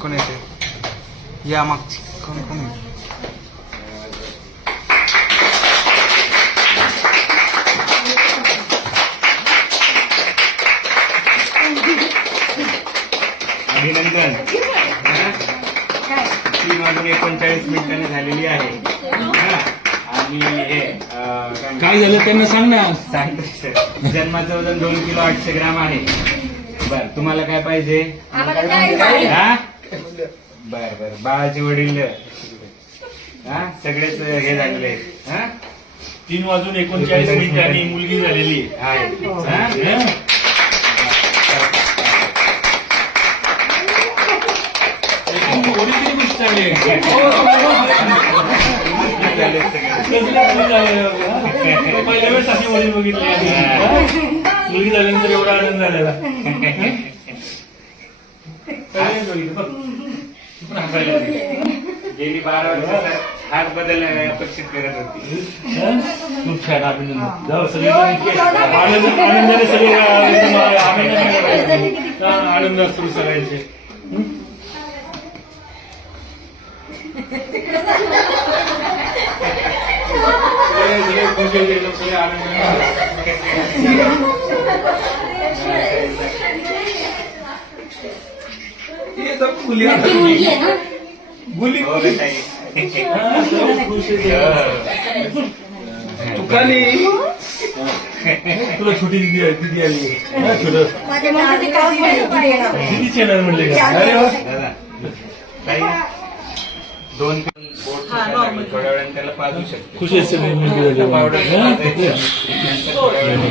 కొనేసి యా మాకు చిక్కని కొనేసి अभिनंदन. तीन वाजून एकोणचाळीस मिनिटांनी झालेली आहे. हा. आणि हे काय झालं त्यांना सांग ना. सांगतो सर. जन्माचं वजन दोन किलो आठशे ग्राम आहे. बर तुम्हाला काय पाहिजे? हा? बर बर. बाळाचे वडील. हा? सगळेच हे झालेले. हा? तीन वाजून एकोणचाळीस मिनिटांनी मुलगी झालेली. आहे. पहिल्या वेळेस अशी वडील बघितली आधी. हं? मुलगी झाल्यानंतर एवढा आनंद झालेला पहिल्यांदाच बघितलं. बघ. तू पण हसायला लागली. गेली बारा वर्ष हात बदल अपेक्षित करत होती हं? खूप छान अभिनंदन जाऊ सगळे आनंद आनंदाने सगळे अं, एकदम आनंदाने करायचे. हं, आनंद सुरू सगळ्यांचे हं, खुश आहेत एकदम. तुकाली. तुला छोटी दिदी आहे दिदी आली. छोटं. दिदीच येणार म्हणले का? अरे दोन थोड्या वेळाने त्याला पाजू शकते खुश मुलगी पावडर हं? थोड्या वेळाने.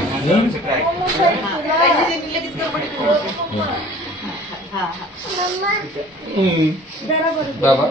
हं. बाबा